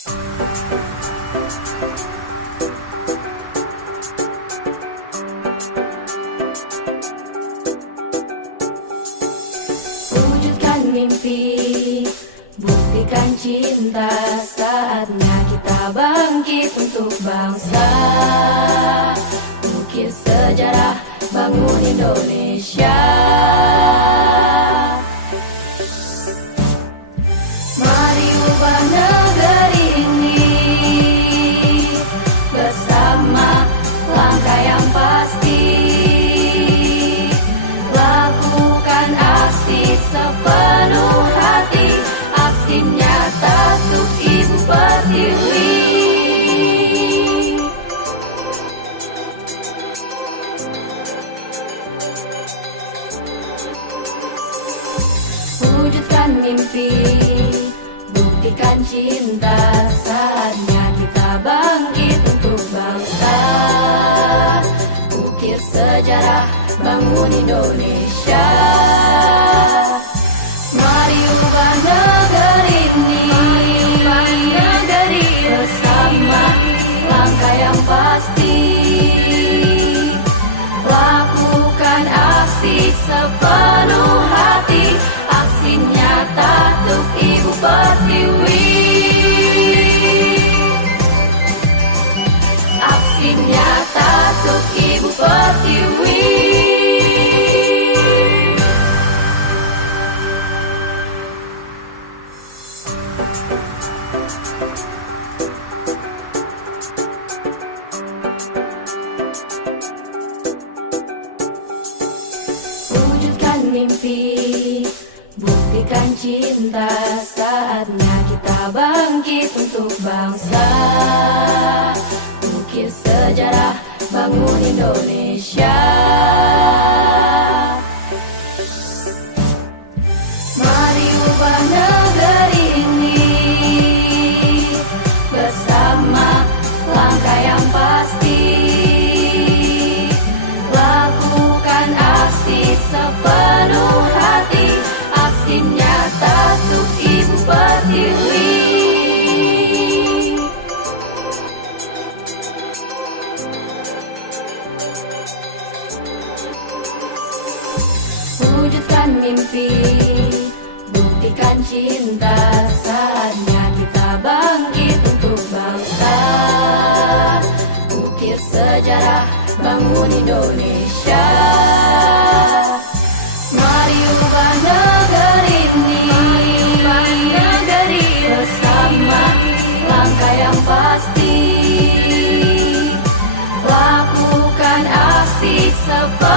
Wujudkan mimpi, buktikan cinta, saatnya kita bangkit untuk bangsa. Ukir sejarah, bangun Indonesia. Mari ubah negeri ini bersama, langkah yang pasti. Lakukan aksi sepenuh hati, aksi nyata untuk Ibu Pertiwi. Wujudkan mimpi, buktikan cinta, saatnya kita bangkit untuk bangsa. Ukir sejarah, bangun Indonesia. Mari ubah negeri ini bersama, langkah yang pasti. Lakukan aksi sepenuh hati, aksi nyata untuk Ibu Pertiwi. Aksi nyata untuk Ibu Pertiwi. Wujudkan mimpi, buktikan cinta, saatnya kita bangkit untuk bangsa. Ukir sejarah, bangun Indonesia. Mari ubah negeri ini bersama, langkah yang pasti. Lakukan aksi sepenuh hati, aksi nyata untuk Ibu Pertiwi. Wujudkan mimpi, buktikan cinta, saatnya kita bangkit untuk bangsa. Ukir sejarah, bangun Indonesia. Mari ubah negeri ini bersama, langkah yang pasti. Lakukan aksi sepenuh